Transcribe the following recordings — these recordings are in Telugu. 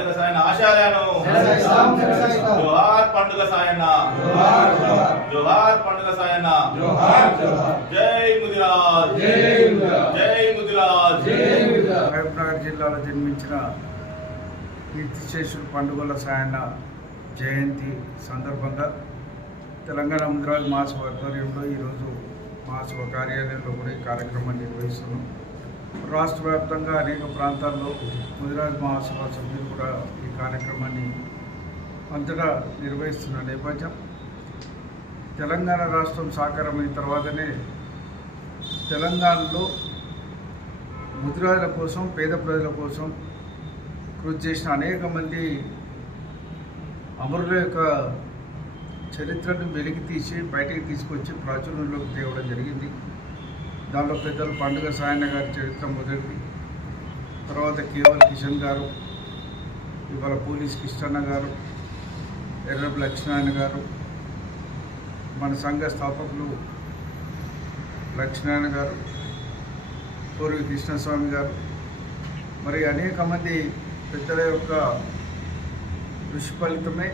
పండుగ సాయన నెరవేరుస్తాం. జోహార్ పండుగ సాయన జోహార్, పండుగ సాయన. జై ముదిరాజ్ జై ముదిరాజ్. జై ముదిరాజ్ జై ముదిరాజ్. మహబూబ్నగర్ జిల్లాలో జన్మించిన కీర్తిశేషుడు పండుగల సాయన్న జయంతి సందర్భంగా తెలంగాణ ముద్రాజ్ మహాసభ ఆధ్వర్యంలో ఈరోజు మహాసభ కార్యాలయంలో కూడా ఈ కార్యక్రమాన్ని నిర్వహిస్తున్నాం రాష్ట్ర వ్యాప్తంగా అనేక ప్రాంతాల్లో ముదిరాజ్ మహాసభ సభ్యులు కూడా ఈ కార్యక్రమాన్ని అంతటా నిర్వహిస్తున్న నేపథ్యం. తెలంగాణ రాష్ట్రం సాకారమైన తర్వాతనే తెలంగాణలో ముదిరాజుల కోసం పేద ప్రజల కోసం కృషి చేసిన అనేక మంది అమరుల యొక్క చరిత్రను వెలికి తీసి బయటికి తీసుకొచ్చి ప్రాచుర్యంలోకి తేవడం జరిగింది. దాంట్లో పెద్దలు పండుగ సాయన్న గారి చరిత్ర మొదటిది తర్వాత కేవల్ కిషన్ గారు ఇవాళ పోలీస్ కిష్టన్న గారు ఎర్రపు లక్ష్మీనారాయణ గారు మన సంఘ స్థాపకులు లక్ష్మీనారాయణ గారు పూర్వి కృష్ణస్వామి గారు మరి అనేక మంది పెద్దల యొక్క కృషి ఫలితమే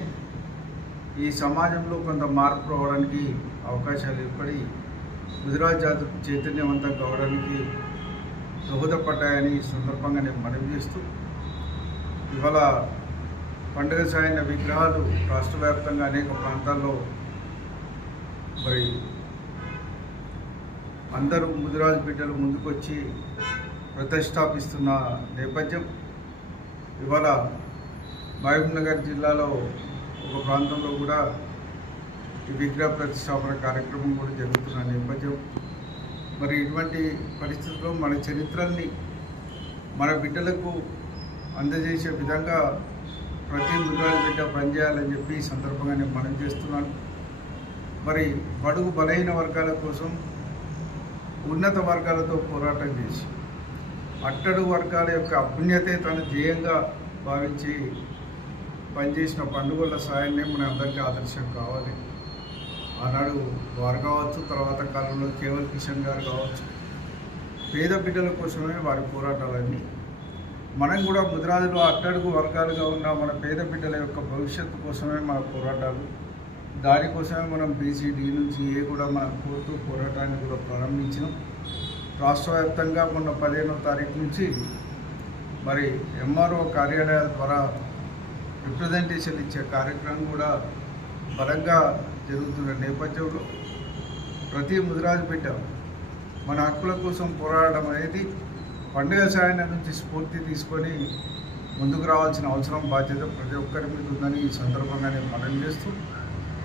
ఈ సమాజంలో కొంత మార్పు రావడానికి అవకాశాలు ఏర్పడి గుజరాత్ జాతి చైతన్యవంతం కావడానికి దోహదపడ్డాయని ఈ సందర్భంగా నేను మనవి చేస్తూ ఇవాళ పండుగ సాయన విగ్రహాలు రాష్ట్ర వ్యాప్తంగా అనేక ప్రాంతాల్లో మరి అందరూ ముదిరాజు బిడ్డలు ముందుకొచ్చి ప్రతిష్టాపిస్తున్న నేపథ్యం. ఇవాళ మహబూబ్నగర్ జిల్లాలో ఒక ప్రాంతంలో కూడా ఈ విగ్రహ ప్రతిష్టాపన కార్యక్రమం కూడా జరుగుతున్న నేపథ్యం. మరి ఇటువంటి పరిస్థితుల్లో మన చరిత్రల్ని మన బిడ్డలకు అందజేసే విధంగా ప్రతి ముదిరాజు బిడ్డ పనిచేయాలని చెప్పి ఈ సందర్భంగా నేను మనం చేస్తున్నాను. మరి బడుగు బలహీన వర్గాల కోసం ఉన్నత వర్గాలతో పోరాటం చేసి అట్టడు వర్గాల యొక్క అభ్యున్నతే తన ధ్యేయంగా భావించి పనిచేసిన పండుగల సాయాన్ని మన అందరికీ ఆదర్శం కావాలి. ఆనాడు వారు కావచ్చు తర్వాత కాలంలో కేవల్ కిషన్ గారు కావచ్చు పేద బిడ్డల కోసమే వారి పోరాటాలన్నీ. మనం కూడా ముదిరాజులు అట్టడుగు వర్గాలుగా ఉన్న మన పేద బిడ్డల యొక్క భవిష్యత్తు కోసమే మన పోరాటాలు. దానికోసమే మనం బీసీడీ నుంచి ఏ కూడా మనం కోరుతూ పోరాటాన్ని కూడా ప్రారంభించినాం. రాష్ట్ర వ్యాప్తంగా మొన్న పదిహేనవ తారీఖు నుంచి మరి ఎంఆర్ఓ కార్యాలయాల ద్వారా రిప్రజెంటేషన్ ఇచ్చే కార్యక్రమం కూడా బలంగా జరుగుతున్న నేపథ్యంలో ప్రతి ముదిరాజు బిడ్డ మన హక్కుల కోసం పోరాడడం అనేది పండుగ సాయన నుంచి స్ఫూర్తి తీసుకొని ముందుకు రావాల్సిన అవసరం బాధ్యత ప్రతి ఒక్కరి మీద ఉందని ఈ సందర్భంగా నేను మనం చేస్తూ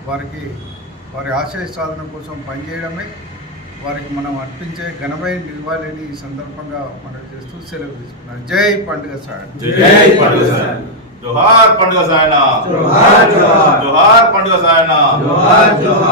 వారికి వారి ఆశయ సాధన కోసం పనిచేయడమే వారికి మనం అర్పించే ఘనమైన నిలవాలని ఈ సందర్భంగా మనం చేస్తూ సెలవు తీసుకున్నాను జై పండుగ సాయం జై పండుగ సాయన. జోహార్ పండుగ సాయన జోహార్, జోహార్. జోహార్ పండుగ సాయన జోహార్, జోహార్.